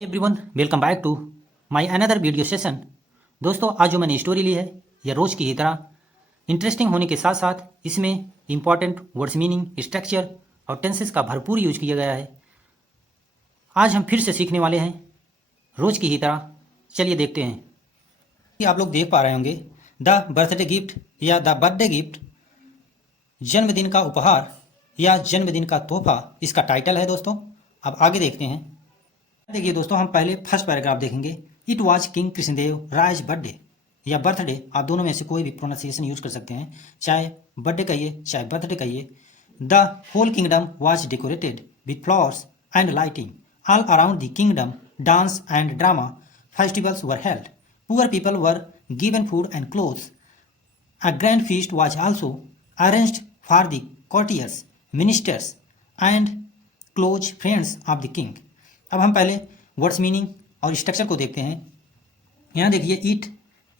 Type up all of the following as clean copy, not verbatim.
Everyone welcome back to my another video session. दोस्तों, आज जो मैंने स्टोरी ली है यह रोज़ की ही तरह इंटरेस्टिंग होने के साथ साथ इसमें इंपॉर्टेंट वर्ड्स मीनिंग स्ट्रक्चर और टेंसेस का भरपूर यूज किया गया है। आज हम फिर से सीखने वाले हैं रोज़ की ही तरह। चलिए देखते हैं कि आप लोग देख पा रहे होंगे द बर्थडे गिफ्ट या द बर्थडे गिफ्ट, जन्मदिन का उपहार या जन्मदिन का तोहफा, इसका टाइटल है। दोस्तों अब आगे देखते हैं। देखिए दोस्तों, हम पहले फर्स्ट पैराग्राफ देखेंगे। It was king Krishnadev Raya's birthday या बर्थडे, आप दोनों में से कोई भी प्रोनाउंसिएशन यूज कर सकते हैं, चाहे बर्थडे कहिए चाहे बर्थडे कहिए। The whole kingdom was decorated with flowers and lighting all around the kingdom. Dance and drama festivals were held. Poor people were given food and clothes. A grand feast was also arranged for the courtiers, ministers and close friends of the king. अब हम पहले words meaning और structure को देखते हैं। यहाँ देखिए,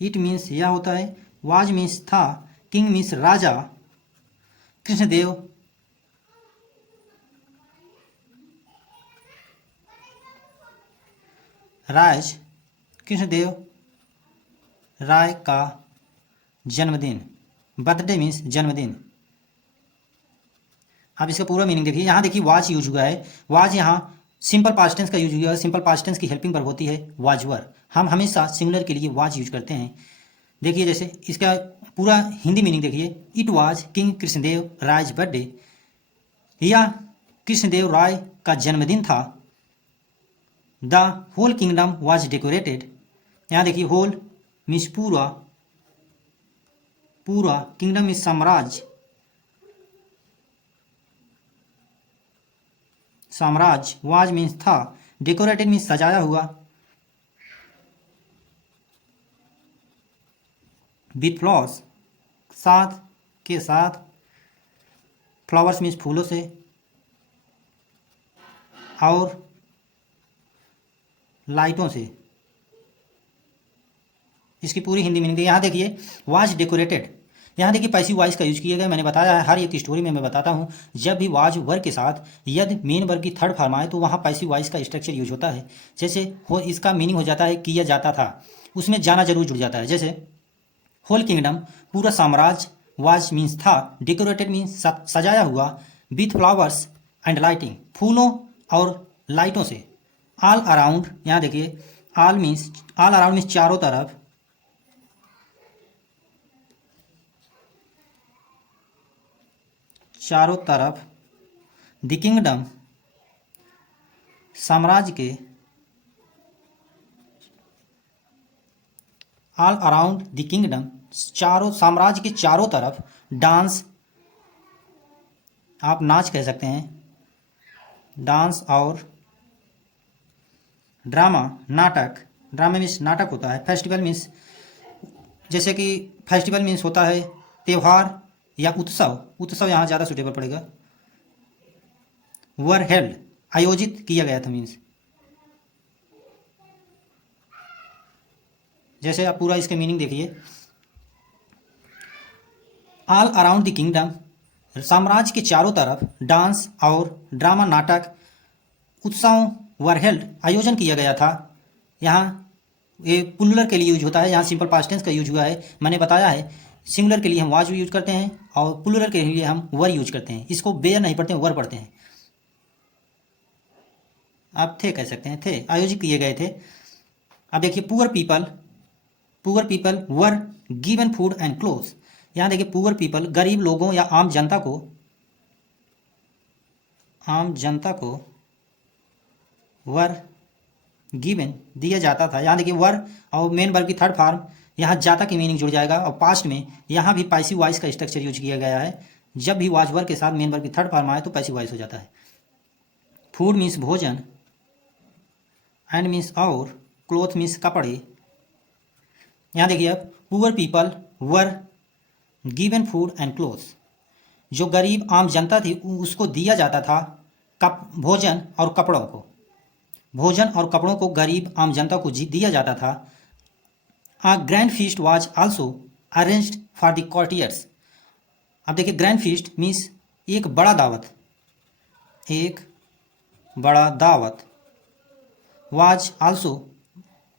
it means यह होता है, वाज मीन्स था, किंग मीन्स राजा, कृष्णदेव राज, कृष्णदेव राय का जन्मदिन। बर्थडे मीन्स जन्मदिन। आप इसका पूरा मीनिंग देखिए। यहाँ देखिए वाज यूज हुआ है। वाज यहाँ सिंपल पास्ट टेंस का यूज हुआ है। सिंपल पास्ट टेंस की हेल्पिंग वर्ब होती है वाज वर। हम हमेशा सिंगुलर के लिए वाज यूज करते हैं। देखिए जैसे इसका पूरा हिंदी मीनिंग देखिए। It was king Krishnadev Raya's birthday, या कृष्णदेव राय का जन्मदिन था। The whole kingdom was decorated, यहाँ देखिए होल मीन्स पूरा, पूरा, किंगडम मीन्स साम्राज्य, साम्राज्य, वाज मीन्स था, डेकोरेटेड मीन्स सजाया हुआ, विथ फ्लावर्स साथ के साथ, फ्लावर्स मीन्स फूलों से, और लाइटों से। इसकी पूरी हिंदी मीनिंग यहाँ देखिए, वाज डेकोरेटेड, यहाँ देखिए पैसिव वॉइस का यूज किया गया। मैंने बताया है हर एक स्टोरी में मैं बताता हूँ, जब भी वाज वर्ग के साथ यदि मेन वर्ग की थर्ड फॉर्म आए तो वहाँ पैसिव वॉइस का स्ट्रक्चर यूज होता है। जैसे हो, इसका मीनिंग हो जाता है किया जाता था, उसमें जाना जरूर जुड़ जाता है। जैसे होल किंगडम, पूरा साम्राज्य, वाज मीन्स था, डेकोरेटेड मीन्स सजाया हुआ, विथ फ्लावर्स एंड लाइटिंग, फूलों और लाइटों से। ऑल अराउंड, यहाँ देखिए ऑल अराउंड मीन्स चारों तरफ, चारों तरफ, द किंगडम साम्राज्य के, ऑल अराउंड द किंगडम चारों, साम्राज्य के चारों तरफ। डांस, आप नाच कह सकते हैं, डांस, और ड्रामा नाटक, ड्रामा मीन्स नाटक होता है। फेस्टिवल मीन्स, जैसे कि फेस्टिवल मीन्स होता है त्यौहार या उत्सव, उत्सव यहाँ ज़्यादा सुटेबल पड़ेगा। वर हेल्ड, आयोजित किया गया था मीन्स। जैसे आप पूरा इसके मीनिंग देखिए। ऑल अराउंड द किंगडम, साम्राज्य के चारों तरफ, डांस और ड्रामा नाटक, उत्सव, वर हेल्ड, आयोजन किया गया था। यहाँ ये प्लूरल के लिए यूज होता है, यहाँ सिंपल पास्ट टेंस का यूज हुआ है। मैंने बताया है सिंगुलर के लिए हम वाज यूज करते हैं और प्लूरल के लिए हम वर यूज करते हैं। इसको बेयर नहीं पढ़ते हैं, वर पढ़ते हैं। आप थे कह सकते हैं, थे, आयोजित किए गए थे। अब देखिए poor people were given food and clothes, यहाँ देखिए पुअर पीपल, गरीब लोगों या आम जनता को वर गिवन, दिया जाता था। यहाँ देखिए वर और मेन वर्ब की थर्ड फॉर्म, यहाँ जाता की मीनिंग जुड़ जाएगा। और पास्ट में यहाँ भी पैसिव वॉइस का स्ट्रक्चर यूज किया गया है। जब भी वाज वर्ब के साथ मेन वर्ब की थर्ड फॉर्म आए तो पैसिव वॉइस हो जाता है। फूड मीन्स भोजन, एंड मीन्स और, क्लोथ मीन्स कपड़े। यहाँ देखिए अब poor people were given food and clothes, जो गरीब आम जनता थी उसको दिया जाता था भोजन और कपड़ों को, भोजन और कपड़ों को गरीब आम जनता को दिया जाता था। A grand feast was also arranged for the courtiers. अब देखिए ग्रैंड फीस्ट मीन्स एक बड़ा दावत, एक बड़ा दावत, वाज आल्सो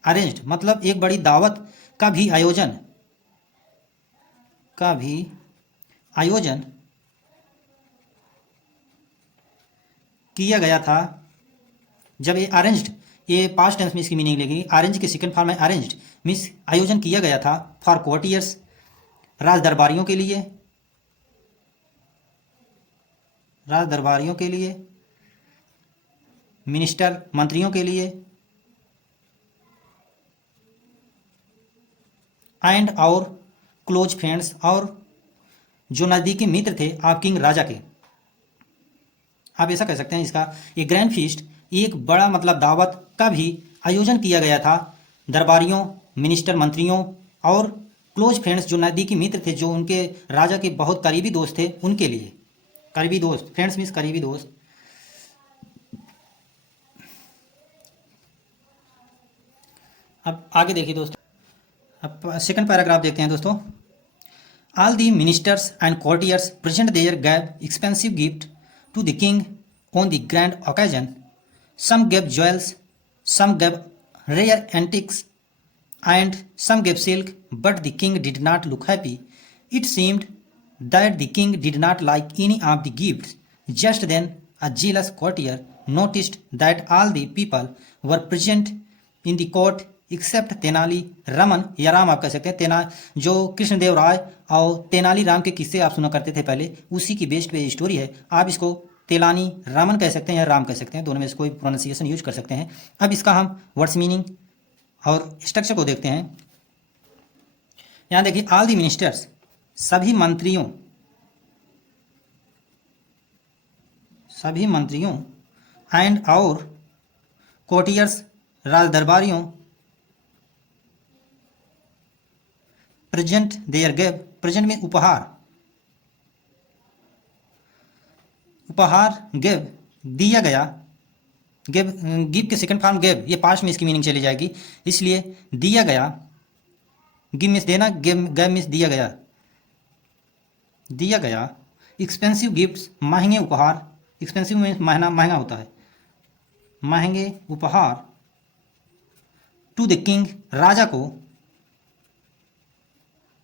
अरेंज्ड, मतलब एक बड़ी दावत का भी आयोजन किया गया था। जब ये अरेंज्ड, ये पास्ट टेंस में इसकी मीनिंग लेगी, अरेंज के सेकंड फॉर्म में अरेंज्ड मीन्स आयोजन किया गया था फॉर कोर्टियर्स, राज दरबारियों के लिए, मिनिस्टर मंत्रियों के लिए, एंड और क्लोज फ्रेंड्स, और जो नज़दीकी मित्र थे आप किंग राजा के। आप ऐसा कह सकते हैं इसका, एक ग्रैंड फीस्ट, एक बड़ा मतलब दावत का भी आयोजन किया गया था दरबारियों, मिनिस्टर मंत्रियों और क्लोज फ्रेंड्स, जो नज़दीकी मित्र थे, जो उनके राजा के बहुत करीबी दोस्त थे, उनके लिए। करीबी दोस्त, फ्रेंड्स मीन्स करीबी दोस्त। अब आगे देखिए दोस्तों, अब सेकंड पैराग्राफ देखते हैं दोस्तों। All the ministers and courtiers present there gave expensive gift to the king on the grand occasion. Some gave jewels, some gave rare antiques, and some gave silk, but the king did not look happy. It seemed that the king did not like any of the gifts. Just then, a jealous courtier noticed that all the people were present in the court except Tenali Raman, या राम आप कह सकते हैं, जो कृष्णदेव राय और तेनाली राम के किस्से आप सुना करते थे पहले, उसी की बेस्ड पे स्टोरी है। आप इसको तेलानी रामन कह सकते हैं या राम कह सकते हैं, दोनों में से कोई प्रोनाउंसिएशन यूज कर सकते हैं। अब इसका हम वर्ड्स मीनिंग और स्ट्रक्चर को देखते हैं। यहाँ देखिए, ऑल दी मिनिस्टर्स, सभी मंत्रियों, एंड और कोर्टियर्स, राज दरबारियों, प्रेजेंट देयर गेव, प्रेजेंट में उपहार गेव दिया गया, गिव के सेकंड फॉर्म गेव, ये पास्ट में इसकी मीनिंग चली जाएगी, इसलिए दिया गया, गिव मीन्स देना, गेव मीन्स दिया गया, एक्सपेंसिव गिफ्ट्स, महंगे उपहार, एक्सपेंसिव मीन्स महंगा होता है, महंगे उपहार, टू द किंग, राजा को,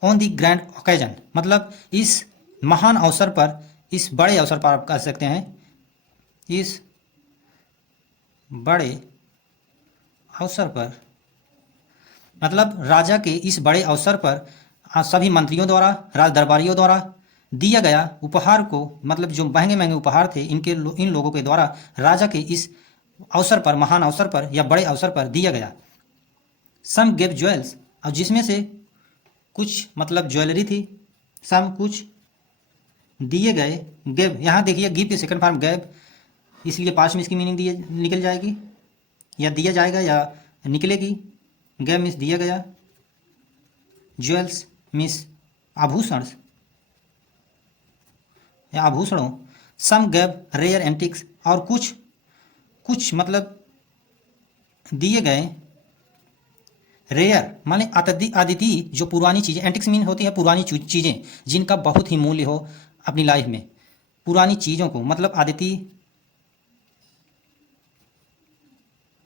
ऑन द ग्रैंड ओकेजन, मतलब इस महान अवसर पर, इस बड़े अवसर पर आप कह सकते हैं, इस बड़े अवसर पर, मतलब राजा के इस बड़े अवसर पर सभी मंत्रियों द्वारा, राज दरबारियों द्वारा दिया गया उपहार को, मतलब जो महंगे महंगे उपहार थे इन लोगों के द्वारा राजा के इस अवसर पर, महान अवसर पर या बड़े अवसर पर दिया गया। सम गिव ज्वेल्स, और जिसमें से कुछ मतलब ज्वेलरी थी, सम कुछ दिए गए, गेव, यहाँ देखिए गिव के सेकंड फॉर्म गेव, इसलिए पास्ट में इसकी मीनिंग निकल जाएगी या दिया जाएगा या निकलेगी। गेव मीन्स दिया गया, ज्वेल्स मीन्स आभूषण या आभूषणों, सम गेव रेयर एंटिक्स, और कुछ मतलब दिए गए रेयर माने अद्वितीय, जो पुरानी चीज़ें, एंटिक्स मीन होती है पुरानी चीज़ें जिनका बहुत ही मूल्य हो अपनी लाइफ में, पुरानी चीज़ों को मतलब अद्वितीय,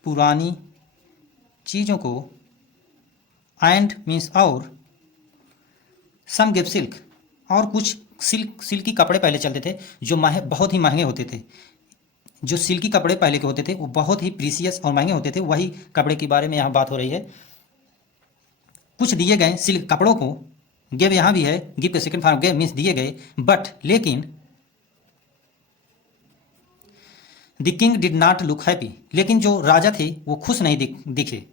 पुरानी चीज़ों को, एंड मीन्स और, सम गिव सिल्क, और कुछ सिल्की कपड़े पहले चलते थे जो बहुत ही महंगे होते थे, जो सिल्की कपड़े पहले के होते थे वो बहुत ही प्रीसियस और महंगे होते थे, वही कपड़े के बारे में यहाँ बात हो रही है। कुछ दिए गए सिल्क कपड़ों को, गिव यहाँ भी है, गिव के सेकंड फॉर्म गिव मीन्स दिए गए, बट लेकिन, the king did not look happy, लेकिन जो राजा थे वो खुश नहीं दिखे,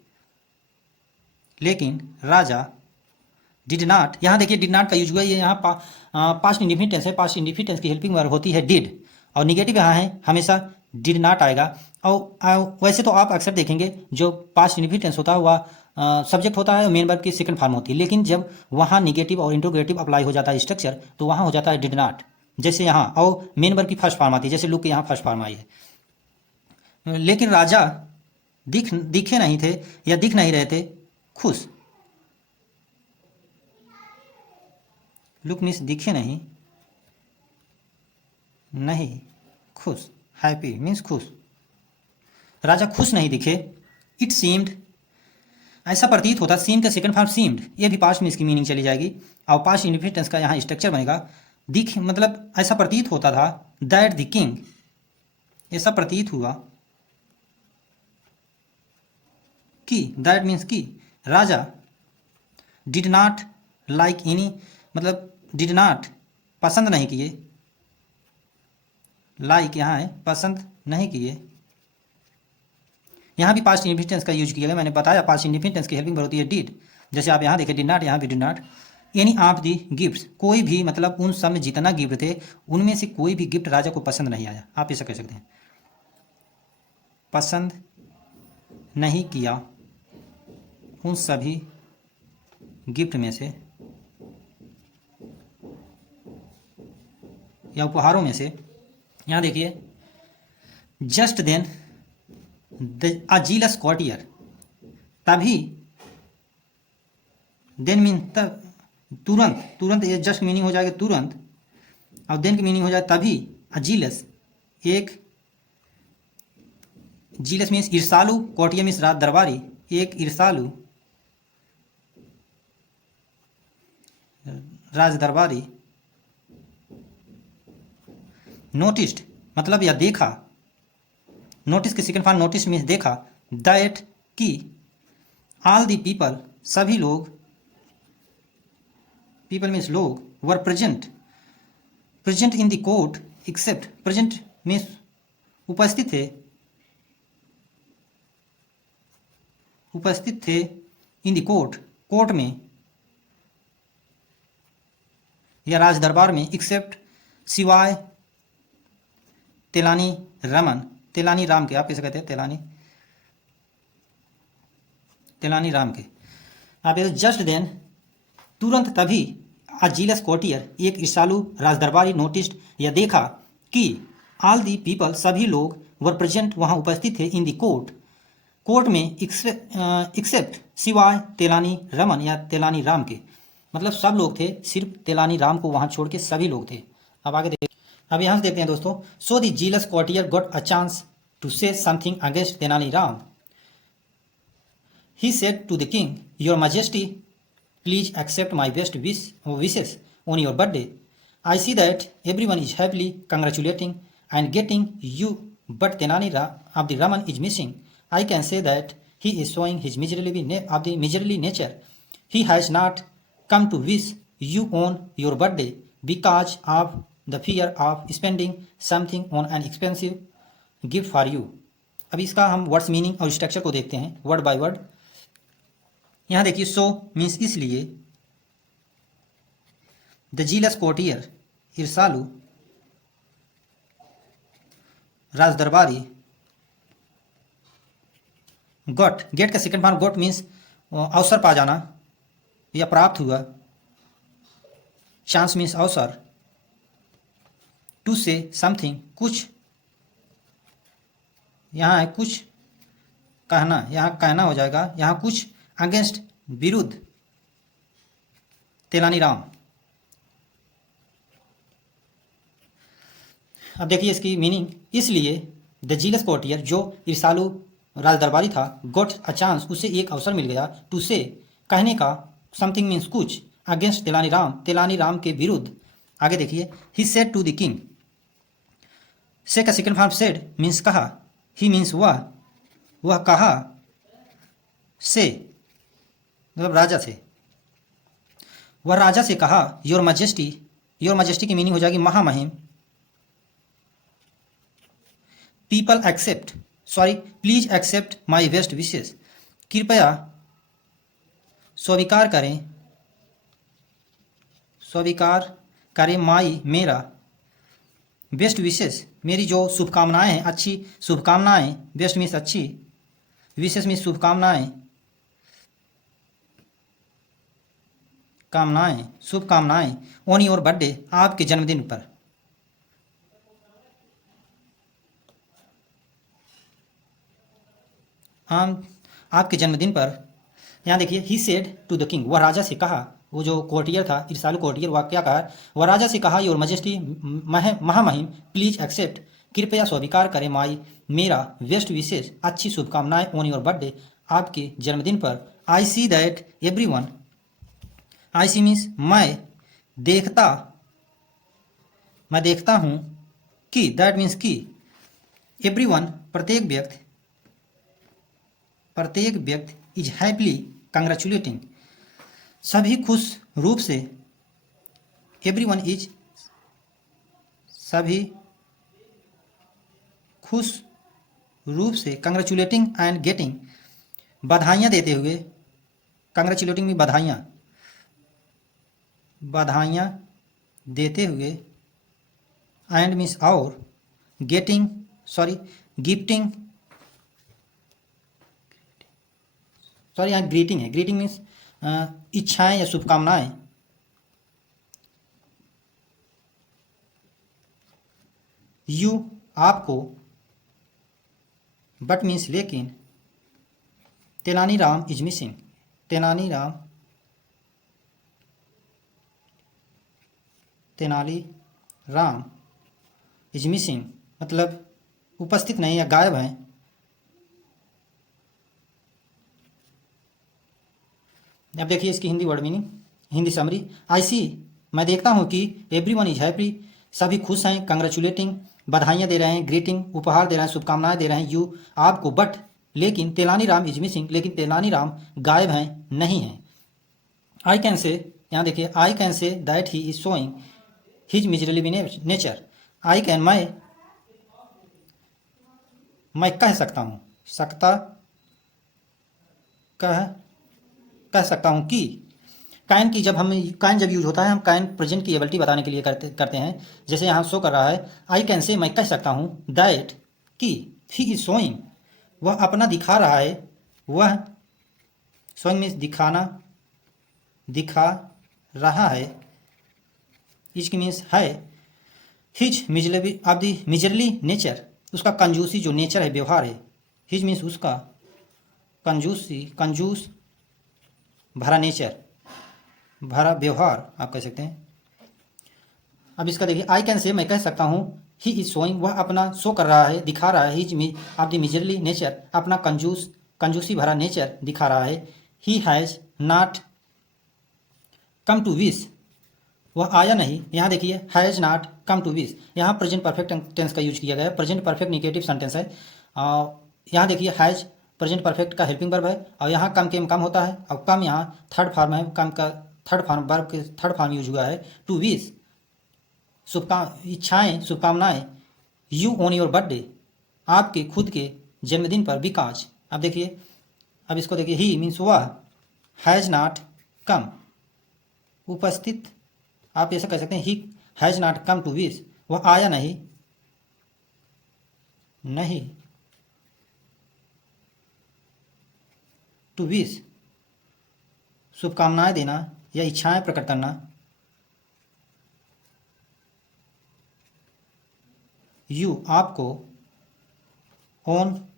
लेकिन राजा डिड नॉट, यहाँ देखिए डिड नॉट का यूज हुआ है, यहाँ पास्ट इंडिफिनिट टेंस है, पास्ट इंडिफिनिट टेंस की हेल्पिंग वर्ब होती है डिड, और निगेटिव यहाँ है हमेशा डिड नॉट आएगा। और वैसे तो आप अक्सर देखेंगे जो पास्ट इंडिफिनिट टेंस होता है वह सब्जेक्ट होता है और मेन वर्ब की सेकंड फॉर्म होती है, लेकिन जब वहाँ निगेटिव और इंट्रोगेटिव अप्लाई हो जाता है स्ट्रक्चर, तो वहाँ हो जाता है डिड नॉट, जैसे यहाँ, और मेन वर्ब की फर्स्ट फॉर्म आती है, जैसे लुक की यहाँ फर्स्ट फॉर्म आई है। लेकिन राजा दिखे नहीं थे या दिख नहीं रहे थे खुश, लुक मीन्स दिखे नहीं खुश, हैप्पी मीन्स खुश, राजा खुश नहीं दिखे इट सीम्ड, ऐसा प्रतीत होता, सीम का सेकंड फॉर्म सीम्ड, ये भी पास्ट में इसकी मीनिंग चली जाएगी और पास्ट इंडिफिनिट टेंस का यहाँ स्ट्रक्चर बनेगा। दिख मतलब ऐसा प्रतीत होता था, दैट द किंग, ऐसा प्रतीत हुआ कि, दैट मीन्स कि, राजा, डिड नॉट लाइक एनी, मतलब डिड नॉट पसंद नहीं किए, लाइक यहाँ है पसंद नहीं किए, यहाँ भी पास्ट इंडिफिनिट टेंस का यूज किया गया। मैंने बताया पास्ट इंडिफिनिट टेंस की हेल्पिंग वर्ब होती है डिड, जैसे आप यहाँ देखें डिड नॉट, यहाँ भी did not. Any of the gifts, कोई भी, मतलब उन सब में जितना गिफ्ट थे उनमें से कोई भी गिफ्ट राजा को पसंद नहीं आया, आप ऐसा कह सकते हैं, पसंद नहीं किया उन सभी गिफ्ट में से या उपहारों में से। यहाँ देखिए, just then the jealous courtier, तभी, देन मीन तब, तुरंत, तुरंत ये जस्ट मीनिंग हो जाएगा तुरंत, और देन की मीनिंग हो जाए तभी, अजीलस, एक, जीलस मीन्स ईर्षालु, कॉटिया मीन्स राज दरबारी, एक ईर्षालु राज दरबारी, नोटिस्ड मतलब या देखा, नोटिस के सेकंड फॉर्म नोटिस मीन्स देखा, दैट की, ऑल दी पीपल सभी लोग, पीपल मीन्स लोग, were present, present in the court, except, present means उपस्थित थे, उपस्थित थे, इन द कोर्ट, कोर्ट में या राज दरबार में, एक्सेप्ट सिवाय, तेलानी रमन, तेलानी राम के, आप ऐसे कहते हैं तेलानी राम के, आप ऐसे जस्ट देन, तुरंत तभी, अजीलस कोटियर, एक ईर्षालु राजदरबारी, नोटिस्ड या देखा कि, ऑल दी पीपल सभी लोग, वर प्रेजेंट वहाँ उपस्थित थे, इन दी कोर्ट, कोर्ट में, एक्सेप्ट सिवाय तेलानी रमन या तेलानी राम के, मतलब सब लोग थे, सिर्फ तेलानी राम को वहाँ छोड़ के सभी लोग थे। अब आगे देखिए, अब यहाँ से देखते हैं दोस्तों, so the jealous courtier got a chance to say something against Tenali Ram, he said to the king, your majesty please accept my best wishes on your birthday, I see that everyone is happily congratulating and getting you, but Tenali of the Raman is missing. I can say that he is showing his miserly nature. He has not come to wish you on your birthday because of the fear of spending something on an expensive gift for you. अब इसका हम words meaning और structure को देखते हैं word by word. यहाँ देखिए, so means इसलिए, द जीलस कोटियर ईर्षालु राजदरबारी, गॉट, गेट का सेकंड फॉर्म गॉट मीन्स अवसर पा जाना या प्राप्त हुआ, चांस मीन्स अवसर, टू से समथिंग कुछ, यहाँ है कुछ कहना, यहाँ कहना हो जाएगा, यहाँ कुछ, अगेंस्ट विरुद्ध, तेलानी राम। अब देखिए इसकी मीनिंग, इसलिए द जीलस कोटियर जो ईर्षालु राजदरबारी था, गॉट अ चांस उसे एक अवसर मिल गया, टू से कहने का, समथिंग मीन्स कुछ, अगेंस्ट तेलानी राम के विरुद्ध। आगे देखिए, he said to the king, से का सेकंड फॉर्म सेड मीन्स कहा, ही मीन्स वह कहा, से मतलब राजा से, वह राजा से कहा, योर मैजेस्टी की मीनिंग हो जाएगी महामहिम, please accept my best wishes, कृपया स्वीकार करें माई मेरा, बेस्ट विशेस मेरी जो शुभकामनाएं हैं, अच्छी शुभकामनाएं, बेस्ट मीन्स अच्छी, विशेष मीन्स शुभकामनाएं, ऑन योर बर्थडे आपके जन्मदिन पर। आपके जन्मदिन पर। यहाँ देखिए, he said to the king, वह राजा से कहा, वो जो कोर्टियर था, ईर्षालु कोर्टियर, वह क्या कहा, वह राजा से कहा, योर मैजेस्टी महामहिम, प्लीज एक्सेप्ट कृपया स्वीकार करें मेरा बेस्ट विशेष, अच्छी शुभकामनाएं ऑन योर बर्थडे, आपके जन्मदिन पर। I see that everyone, I see means मैं देखता हूं कि, दैट मीन्स कि, एवरीवन प्रत्येक व्यक्ति इज हैप्पीली कंग्रेचुलेटिंग, सभी खुश रूप से, एवरीवन इज, सभी खुश रूप से, कंग्रेचुलेटिंग एंड गेटिंग, बधाइयाँ देते हुए, कंग्रेचुलेटिंग में बधाइयाँ देते हुए, एंड मीन्स और, गेटिंग गिफ्टिंग, यहाँ ग्रीटिंग है, ग्रीटिंग मीन्स इच्छाएं या शुभकामनाएं, यू आपको, बट मीन्स लेकिन, Tenaliram is missing, Tenaliram is missing मतलब उपस्थित नहीं या गायब हैं। अब देखिए इसकी Hindi word meaning, Hindi summary. I see, मैं देखता हूँ कि, एवरीवन इज हैप्पी, सभी खुश हैं, कंग्रेचुलेटिंग, बधाइयाँ दे रहे हैं, ग्रीटिंग उपहार दे रहे हैं, शुभकामनाएं दे रहे हैं, यू आपको, बट लेकिन, तेनालीराम इज मिसिंग, लेकिन तेनालीराम गायब हैं, नहीं हैं। आई कैन से, यहाँ देखिए, I can say that he is showing his miserable nature, I can मैं कह सकता हूँ, कह सकता हूँ कि, कैन की कैन जब यूज होता है, हम कैन प्रेजेंट की एबिलिटी बताने के लिए करते हैं। जैसे यहाँ शो कर रहा है, आई कैन से मैं कह सकता हूँ, दैट कि, ही इज शोइंग वह अपना दिखा रहा है, वह शोइंग मीन्स दिखा रहा है, इज की मीन्स है, हिज मिजरली नेचर उसका कंजूसी जो नेचर है, व्यवहार है, हिज मीन्स उसका कंजूस भरा नेचर, भरा व्यवहार आप कह सकते हैं। अब इसका देखिए, आई कैन से मैं कह सकता हूँ, ही इज शोइंग वह अपना शो कर रहा है, दिखा रहा है, हिज मिजरली नेचर अपना कंजूसी भरा नेचर दिखा रहा है, he has not come to wish वह आया नहीं, यहाँ देखिए has not come to wish, यहाँ प्रेजेंट परफेक्ट टेंस का यूज किया गया है, प्रेजेंट परफेक्ट निगेटिव सेंटेंस है। यहाँ देखिए हैज़ प्रेजेंट परफेक्ट का हेल्पिंग वर्ब है, और यहाँ कम के कम होता है, और कम यहाँ थर्ड फॉर्म है, कम का थर्ड फॉर्म वर्ब के थर्ड फॉर्म यूज हुआ है, टू विश इच्छाएं शुभकामनाएं, यू ऑन योर बर्थडे आपके खुद के जन्मदिन पर, बिकॉज, अब देखिए, अब इसको देखिए, ही मीन्स वह, हैज़ नॉट कम उपस्थित, आप ऐसा कह सकते हैं, he has not come to wish वह आया नहीं टू विश शुभकामनाएं देना या इच्छाएं प्रकट करना, यू आपको, ऑन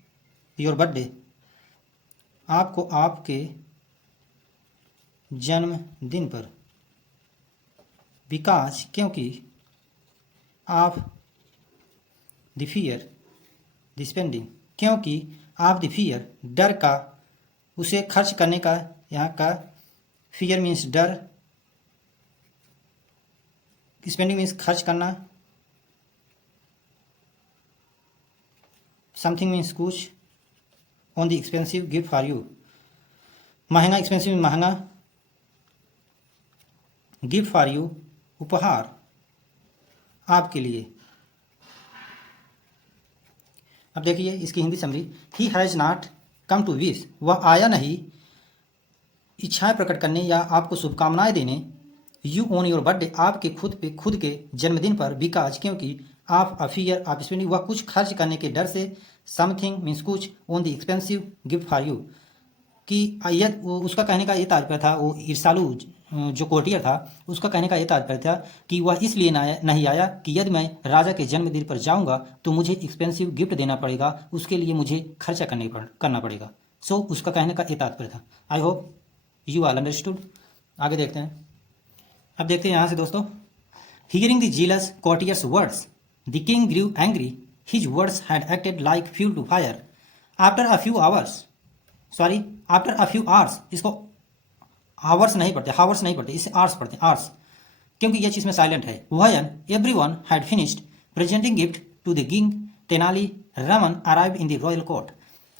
योर बर्थडे आपको आपके जन्मदिन पर, बिकॉज क्योंकि, of the fear the spending क्योंकि, ऑफ द फियर डर का, उसे खर्च करने का, यहाँ का फियर मीन्स डर, स्पेंडिंग मीन्स खर्च करना, समथिंग मीन्स कुछ, on the expensive gift for you महंगा, एक्सपेंसिव महंगा, गिफ्ट फॉर यू उपहार आपके लिए। अब देखिए इसकी Hindi summary, he has not come to wish वह आया नहीं इच्छाएं प्रकट करने या आपको शुभकामनाएं देने, यू ऑन योर बर्थडे आपके खुद के जन्मदिन पर, बिकॉज क्योंकि, आप अ फियर आप स्पेंडिंग वह कुछ खर्च करने के डर से, समथिंग मीन्स कुछ, on the expensive gift for you कि उसका कहने का ये तात्पर्य था, वो ईर्षालु जो कोर्टियर था उसका कहने का ये तात्पर्य था कि वह इसलिए नहीं आया कि यदि मैं राजा के जन्मदिन पर जाऊंगा तो मुझे एक्सपेंसिव गिफ्ट देना पड़ेगा, उसके लिए मुझे खर्चा करना पड़ेगा। सो उसका कहने का ये तात्पर्य था। I hope you all understood. आगे देखते हैं। अब देखते हैं यहाँ से दोस्तों, hearing the jealous courtiers words the king grew angry his words had acted like fuel to fire. After a few hours, sorry after a few hours, इसको आवर्स नहीं पढ़ते, हावर्स नहीं पढ़ते, इसे आर्स पढ़ते, आर्स, क्योंकि यह चीज में साइलेंट है। When everyone had finished presenting gift to the king, Tenali Raman arrived in the royal court.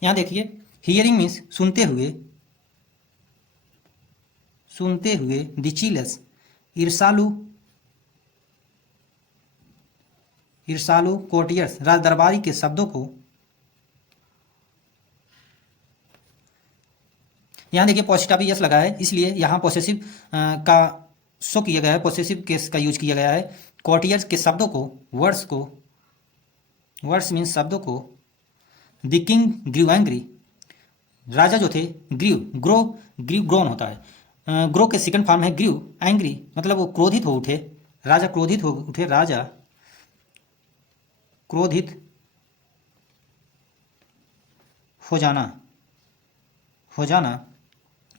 यहाँ देखिए, हियरिंग मीन्स सुनते हुए, सुनते हुए, द चिलेस, ईर्षालु, ईर्षालु कोर्टियर्स, राज दरबारी के शब्दों को, यहाँ देखिए पॉजिटिव यस लगा है, इसलिए यहाँ पॉसेसिव का शो किया गया है, पॉसेसिव केस का यूज किया गया है। कोर्टियर्स के शब्दों को, वर्ड्स को, वर्ड्स मीन्स शब्दों को, द किंग ग्रीव एंग्री, राजा जो थे, ग्रीव, ग्रो, ग्रीव ग्रोन होता है, ग्रो के सेकंड फॉर्म है ग्रीव, एंग्री मतलब वो क्रोधित हो उठे, राजा क्रोधित हो उठे, राजा क्रोधित हो जाना, हो जाना।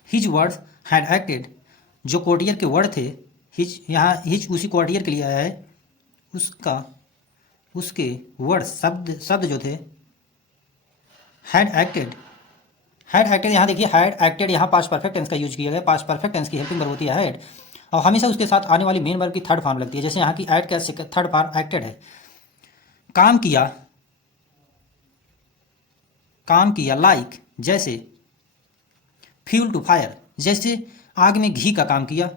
हिज वर्ड्स हैड एक्टेड, जो कोर्टियर के वर्ड थे, हिज, यहाँ हिज उसी कोर्टियर के लिए आया है, उसका, उसके वर्ड, शब्द, शब्द जो थे, हैड एक्टेड, हैड एक्टेड, यहाँ देखिए हैड एक्टेड, यहाँ पास्ट परफेक्ट टेंस का यूज किया गया। पास्ट परफेक्ट टेंस की हेल्पिंग वर्ब होती है हैड, और हमेशा उसके साथ आने वाली मेन वर्ब की थर्ड फॉर्म लगती है, जैसे यहाँ की ऐड का थर्ड फॉर्म एक्टेड है। काम किया, काम किया, लाइक जैसे, फ्यूल टू फायर जैसे आग में घी का काम किया।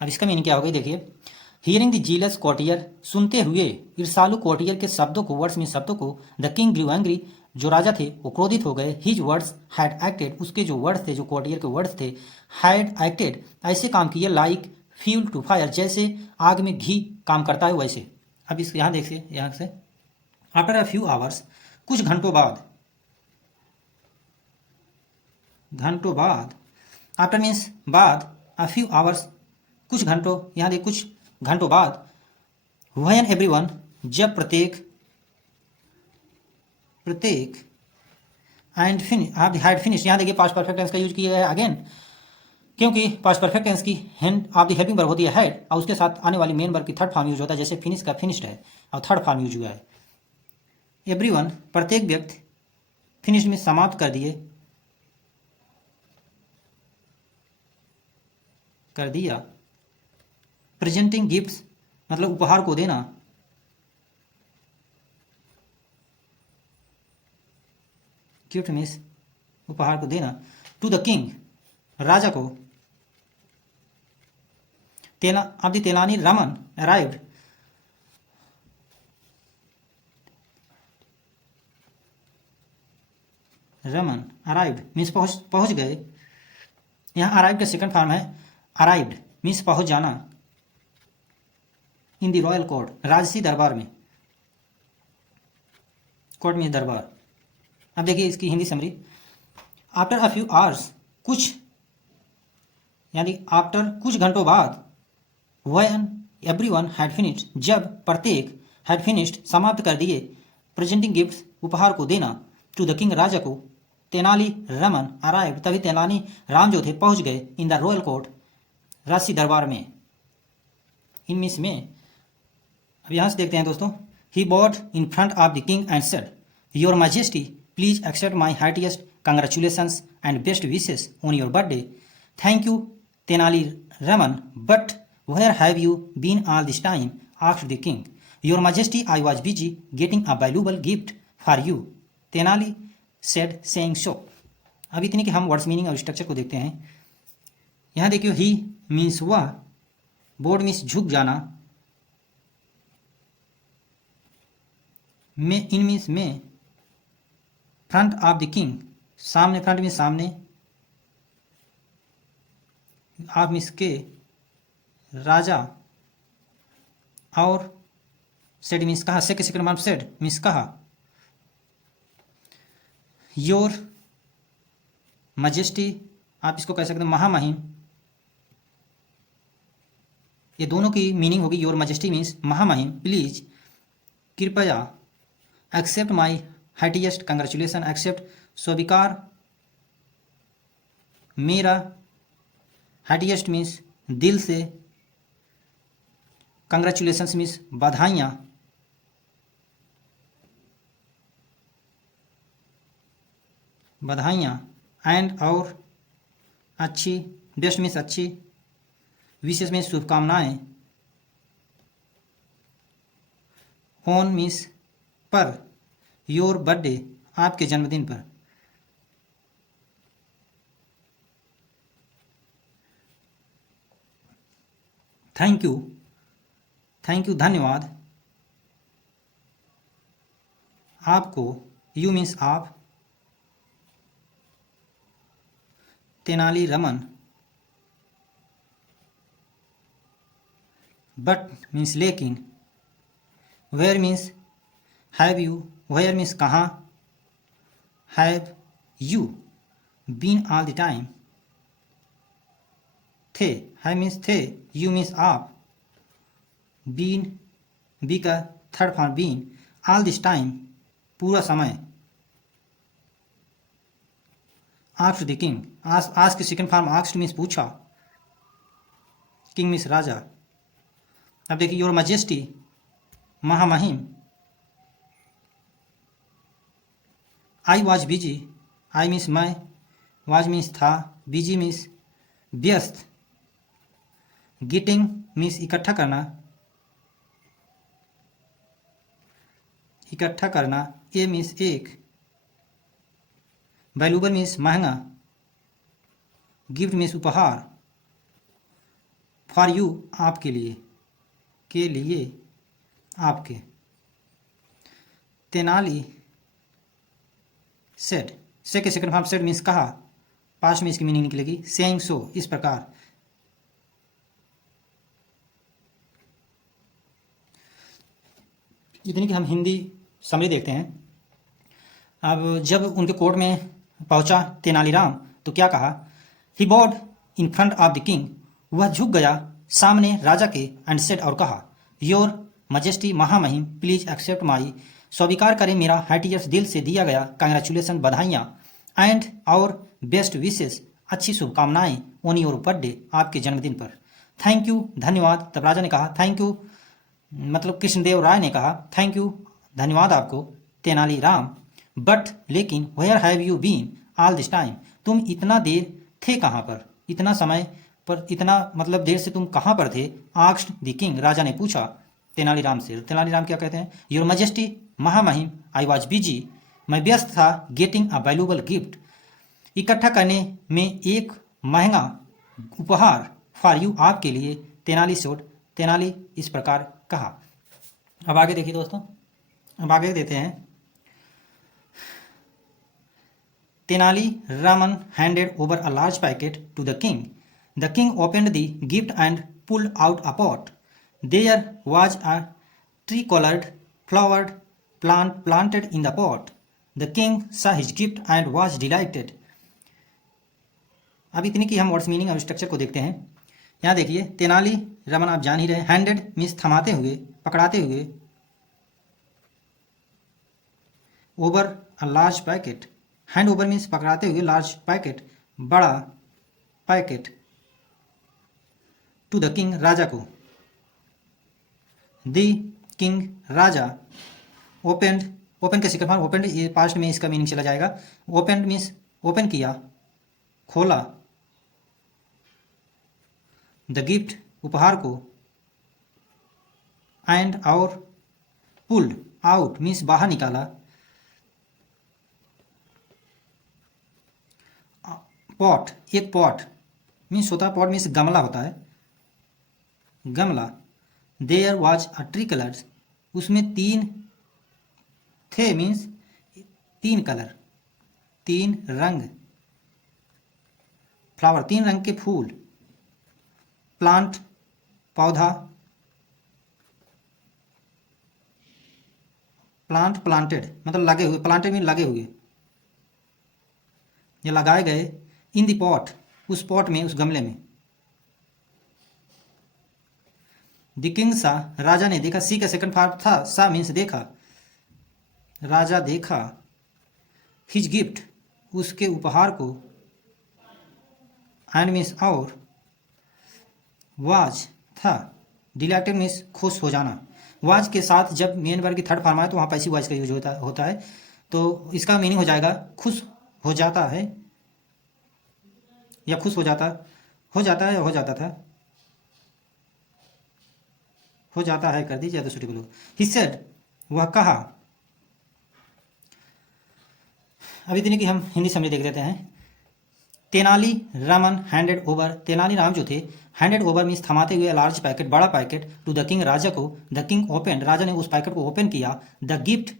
अब इसका मीनिंग क्या होगा देखिए, हियरिंग द जीलस कोर्टियर, सुनते हुए ईर्षालु कोर्टियर के शब्दों को, वर्ड्स में शब्दों को, द किंग ग्रीव एंग्री, जो राजा थे वो क्रोधित हो गए। हिज वर्ड्स हैड एक्टेड, उसके जो वर्ड्स थे, जो कोर्टियर के वर्ड्स थे, हैड एक्टेड ऐसे काम किए, लाइक फ्यूल टू फायर जैसे आग में घी काम करता है वैसे। अब इस यहाँ देखिए, यहाँ से आफ्टर अ फ्यू आवर्स, कुछ घंटों बाद, घंटों बाद, आफ्टर मीन्स बाद, अ फ्यू आवर्स कुछ घंटों, यहाँ देखिए कुछ घंटों बाद, व्हेन एवरीवन जब प्रत्येक, प्रत्येक, एंड हैड फिनिश, यहाँ देखिए पास्ट परफेक्ट टेंस का यूज किया गया है अगेन, क्योंकि पास्ट परफेक्ट टेंस की hand of the helping verb होती है हैड, और उसके साथ आने वाली मेन वर्ब की थर्ड फॉर्म यूज होता है, जैसे फिनिश का फिनिश्ड है और थर्ड फॉर्म यूज हुआ है। एवरीवन प्रत्येक व्यक्ति, फिनिश में समाप्त कर दिए, कर दिया। प्रेजेंटिंग गिफ्ट्स मतलब उपहार को देना, गिफ्ट मीन्स उपहार को देना, टू द किंग राजा को, तेलानी Raman arrived, Raman arrived means पहुंच गए। यहाँ अराइव का सेकंड फॉर्म है अराइव्ड मीन्स पहुंच जाना। इन द रॉयल कोर्ट राजसी दरबार में, कोर्ट मीन्स दरबार। अब देखिए इसकी Hindi summary, after a few hours कुछ, यानी आफ्टर कुछ घंटों बाद, व्हेन एवरीवन हैड फिनिश्ड जब प्रत्येक, हैड फिनिश्ड समाप्त कर दिए, प्रेजेंटिंग गिफ्ट्स उपहार को देना, टू द किंग राजा को, तेनाली रमन अराइव तभी तेनाली राम जो थे पहुंच गए, इन द रॉयल कोर्ट राजसी दरबार में, इन मीन्स में। अब यहाँ से देखते हैं दोस्तों, he bowed in front of the king and said, your majesty please accept my heartiest congratulations and best wishes on your birthday. Thank you Tenali Raman, but where have you been all this time, asked the king. Your majesty I was busy getting a valuable gift for you, Tenali said saying so. अब इतनी कि हम words meaning और structure को देखते हैं। यहाँ देखिए, ही मीन्स वह, बोर्ड मीन्स झुक जाना, में, इन मीन्स में, फ्रंट ऑफ द किंग सामने, फ्रंट मीन्स सामने, ऑफ मीन्स के, राजा, और सेड मीन्स कहा, से के सेकंड फॉर्म सेड मीन्स कहा। योर मजेस्टी आप इसको कह सकते हैं महामहिम, ये दोनों की मीनिंग होगी। योर मजेस्टी मीन्स महामहिम, प्लीज कृपया, accept my heartiest congratulation, accept स्वीकार मेरा हैटीएस्ट मीन्स दिल से, कंग्रेचुलेशंस मीन्स बधाइयाँ, बधाइयाँ, एंड और अच्छी, बेस्ट मीन्स अच्छी, विशेष मीन्स शुभकामनाएं, ऑन मीन्स पर, योर बर्थडे आपके जन्मदिन पर, थैंक यू, थैंक यू धन्यवाद, आपको, यू मीन्स आप, तेनाली रमन, बट मीन्स लेकिन, where means have you, where means कहाँ, have you been all the time, थे, हैव मीन्स थे, यू मीन्स आप, बीन, बी का third form been, all this time पूरा समय, आस्क्ड द किंग, आस्क की सेकंड फॉर्म आस्क्ड मीन्स पूछा, king means राजा। अब देखिए योर मजेस्टी महामहिम, I was busy, I means मैं, वॉज मीन्स था, बिजी मीन्स व्यस्त, गेटिंग मीन्स इकट्ठा करना, इकट्ठा करना, ए मीन्स एक, वैल्यूबल मीन्स महंगा, गिफ्ट मीन्स उपहार, फॉर यू आपके लिए, के लिए आपके, तेनाली सेड, से के सेकंड फॉर्म सेड मीन्स कहा, पास्ट में इसकी मीनिंग निकलेगी सेइंग सो, इस प्रकार। इतनी कि हम हिंदी समरी देखते हैं। अब जब उनके कोर्ट में पहुंचा तेनालीराम तो क्या कहा, he bowed in front of the king, वह झुक गया सामने राजा के, एंड सेड और कहा, योर मजेस्टी महामहिम प्लीज एक्सेप्ट माई, स्वीकार करें मेरा हैटीएस्ट दिल से दिया गया कंग्रेचुलेसन बधाइयाँ, एंड और बेस्ट विशेष अच्छी शुभकामनाएं ऑन योर बर्थडे आपके जन्मदिन पर, थैंक यू धन्यवाद। तब राजा ने कहा थैंक यू, मतलब कृष्णदेव राय ने कहा थैंक यू धन्यवाद आपको तेनालीराम, बट लेकिन where have you been all this time, तुम इतना देर थे कहाँ पर, इतना समय पर, इतना मतलब देर से तुम कहाँ पर थे, आस्क्ड द किंग, राजा ने पूछा तेनालीराम से। तेनालीराम क्या कहते हैं, योर मजेस्टी महामहिम आई वॉज बिजी, मैं व्यस्त था, गेटिंग अ वैल्यूबल गिफ्ट, इकट्ठा करने में एक महंगा उपहार, फॉर यू आपके लिए, तेनाली सोड, तेनाली इस प्रकार कहा। अब आगे देखिए दोस्तों, अब आगे देते हैं, Tenali Raman handed over a large packet to the king, the king opened the gift and pulled out a pot, there was a three coloured flowered plant planted in the pot, the king saw his gift and was delighted। अब इतनी की हम words meaning और structure को देखते हैं। यहाँ देखिए तेनाली रमन आप जान ही रहे, हैंडेड मीन्स थमाते हुए, पकड़ाते हुए, over a large packet, hand over means पकड़ाते हुए, लार्ज पैकेट बड़ा पैकेट, टू द किंग राजा को, द किंग राजा, ओपेंड, ओपन के सेकंड फॉर्म ओपेंड, ये पास्ट में इसका मीनिंग चला जाएगा, ओपेंड मीन्स ओपन किया, खोला, द गिफ्ट उपहार को, एंड और पुल्ड आउट मीन्स बाहर निकाला, पॉट एक पॉट मीन्स होता है, पॉट मीन्स गमला होता है, गमला, there was a three colours, उसमें तीन थे मीन्स तीन कलर, तीन रंग, फ्लावर तीन रंग के फूल, प्लांट पौधा, प्लांट प्लांटेड मतलब लगे हुए, प्लांटेड मीन लगे हुए या लगाए गए, इन द पॉट उस पॉट में, उस गमले में, द किंग सा राजा ने देखा, सी का सेकंड फॉर्म था, सा मीन्स देखा, राजा देखा, हिज गिफ्ट उसके उपहार को, एंड मीन्स और, वाज था, डिलाइटेड मीन्स खुश हो जाना। वाज के साथ जब मेन वर्ग की थर्ड फॉर्म आए तो वहाँ पैसिव वॉइस का यूज होता है, तो इसका मीनिंग हो जाएगा खुश हो जाता है, या खुश हो जाता है, या हो जाता था, हो जाता है कर दीजिए तो सुटेबल हो। ही सेड, वह कहा। अभी दिन की हम हिंदी समझ देख लेते हैं। तेनाली रामन हैंडेड ओवर, तेनाली राम जो थे, हैंडेड ओवर मीन्स थमाते हुए लार्ज पैकेट, बड़ा पैकेट, टू द किंग, राजा को। द किंग ओपन, राजा ने उस पैकेट को ओपन किया। द गिफ्ट,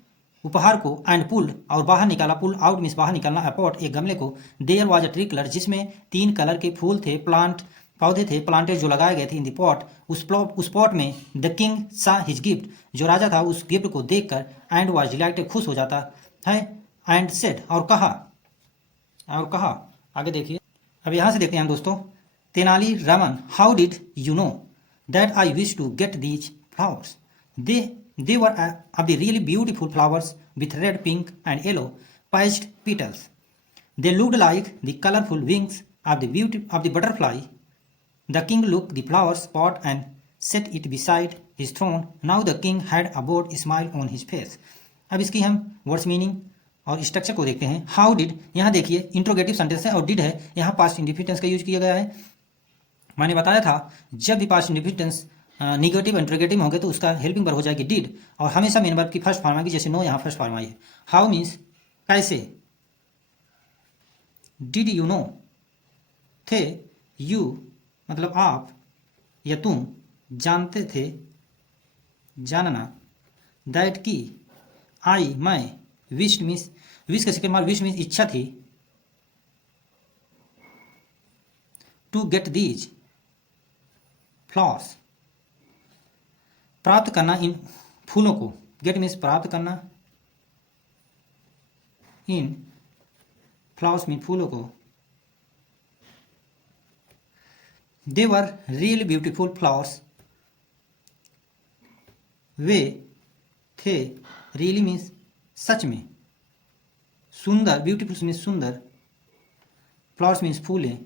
उपहार को। एंड पुल्ड, और बाहर निकाला। पुल आउट मीन्स बाहर निकालना। अ पॉट, एक गमले को। There was a three colour, जिसमें 3 कलर के फूल थे, प्लांट, पौधे थे, प्लांटेड जो लगाए गए थे इन द पॉट, उस पॉट में। द किंग सा हिज गिफ्ट, जो राजा था उस गिफ्ट को देखकर, एंड वाज डिलाइटेड, खुश हो जाता है। एंड सेड, और कहा, आगे देखिए। अब यहाँ से देखते हैं हम दोस्तों। Tenali Raman, how did you know that I wish to get these flowers? They were of the really beautiful flowers with red, pink and yellow patched petals. They looked like the colorful wings of the butterfly. The king looked the flower pot and set it beside his throne. Now the king had a broad smile on his face. अब इसकी हम words meaning और structure को देखते हैं। How did, यहाँ देखिए interrogative sentence है और डिड है, यहाँ पास्ट इंडिफिटेंस का यूज किया गया है। मैंने बताया था जब भी पास्ट इंडिफिटेंस निगेटिव इंट्रोगेटिव होंगे तो उसका हेल्पिंग वर्ब हो जाएगी डिड, और हमेशा मेन वर्ब की फर्स्ट फॉर्म आएगी, जैसे नो यहाँ फर्स्ट फॉर्म आई है। हाउ मीन्स कैसे, डिड यू नो, थे, यू मतलब आप या तुम, जानते थे, जानना, दैट की, आई मैं, विश मीन्स, विश का सेकंड मार्क, विश मीन्स इच्छा थी, टू गेट दीज फ्लावर्स, प्राप्त करना इन फूलों को, गेट मीन्स प्राप्त करना, इन फ्लावर्स मीन फूलों को। दे वर रियली ब्यूटीफुल फ्लावर्स, वे थे, रियली मीन्स सच में, सुंदर, ब्यूटीफुल मीन्स सुंदर, फ्लावर्स मीन्स फूलें,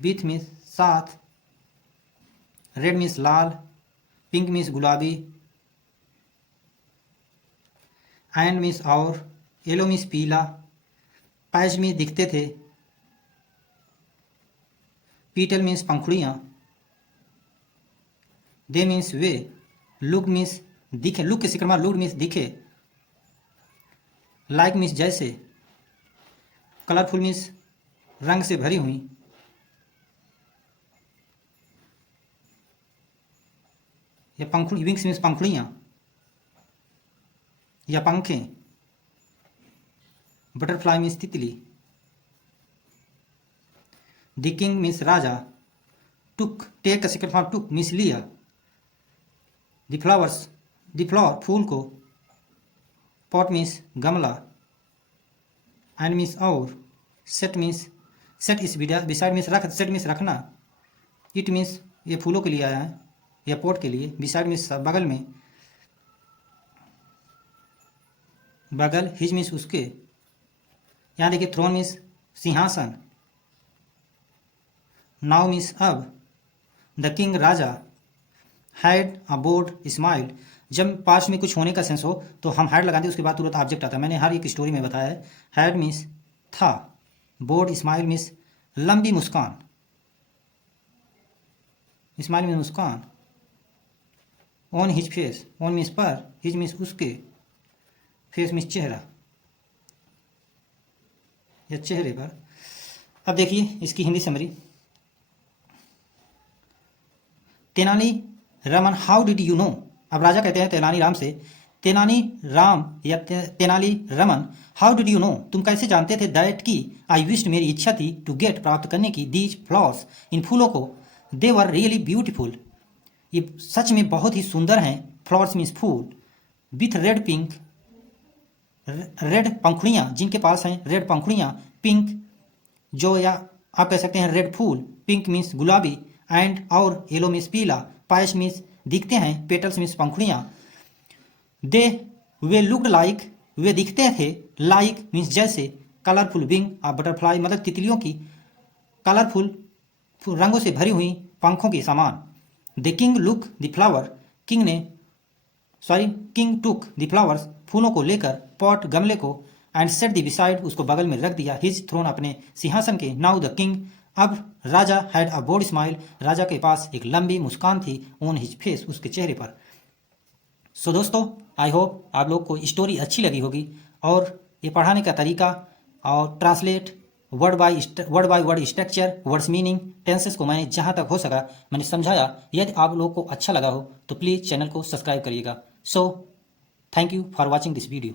विथ मीन्स साथ, रेड मीन्स लाल, पिंक मीन्स गुलाबी, एंड मीन्स और, येलो मीन्स पीला, पैच मीन्स दिखते थे, पीटल मीन्स पंखुड़ियाँ, दे मीन्स वे, लुक मीन्स दिखे, लुक के सिक्रमा लुक मीन्स दिखे, लाइक मीन्स जैसे, कलरफुल मीन्स रंग से भरी हुई, या पंखुड़ी, विंग्स मीन्स पंखुड़ियाँ या पंखें, बटरफ्लाई मीन्स तितली, द किंग मीन्स राजा, टुक, टेक का सेकंड फॉर्म टुक मीन्स लिया, द फ्लावर्स, द फ्लावर फूल को, पॉट मीन्स गमला, एंड मीन्स और, set means, set is beside means रख, सेट मीन्स रखना, इट मीन्स ये फूलों के लिए आया है या पॉट के लिए, बिसाइड मीन्स बगल में, बगल, हिज मीन्स उसके, यहाँ देखिए थ्रोन मीन्स सिंहासन, नाउ मीन्स अब, the king Raja, had a board smile, जब पास्ट में कुछ होने का सेंस हो तो हम हैड लगाते हैं, उसके बाद तुरंत ऑब्जेक्ट आता है, मैंने हर एक स्टोरी में बताया है। हैड मीन्स था, बोर्ड स्माइल मीन्स लंबी मुस्कान, स्माइल मीन्स मुस्कान, on his face, on means पर, हिज मीन्स उसके, फेस मीन्स चेहरा या चेहरे पर। अब देखिए इसकी Hindi summary. Tenali Raman, how did you know, अब राजा कहते हैं तेनाली राम से, तेनाली राम या Tenali Raman, how did you no, तुम कैसे जानते थे, दैट की, आई विश्ड, मेरी इच्छा थी, टू गेट, प्राप्त करने की, दीज फ्लावर्स, इन फूलों को, दे वर रियली ब्यूटीफुल, ये सच में बहुत ही सुंदर हैं, फ्लावर्स मीन्स फूल, विथ रेड, पिंक, रेड पंखुड़ियाँ, जिनके पास हैं रेड पंखुड़ियाँ, पिंक जो, या आप कह सकते हैं रेड फूल, पिंक मीन्स गुलाबी, एंड और, येलो मीन्स पीला, पैच मीन्स दिखते हैं, पेटल्स मीन्स पंखुड़ियाँ, दे वे लुक्ड लाइक, वे दिखते थे, लाइक मीन्स जैसे, कलरफुल विंग ऑफ बटरफ्लाई मतलब तितलियों की, कलरफुल रंगों से भरी हुई पंखों के समान। The king look the flower, king took the flowers, फूलों को लेकर, पॉट, गमले को, एंड सेट द बिसाइड, उसको बगल में रख दिया, हिज थ्रोन, अपने सिंहासन के। नाउ द किंग, अब राजा, हैड अ ब्रॉड स्माइल, राजा के पास एक लंबी मुस्कान थी, ऑन हिज फेस, उसके चेहरे पर। सो दोस्तों, आई होप आप लोग को स्टोरी अच्छी लगी होगी और ये पढ़ाने का तरीका और translate, word by word structure, words meaning, tenses को मैंने जहाँ तक हो सका मैंने समझाया। यदि आप लोगों को अच्छा लगा हो तो प्लीज़ चैनल को सब्सक्राइब करिएगा। So thank you for watching this video.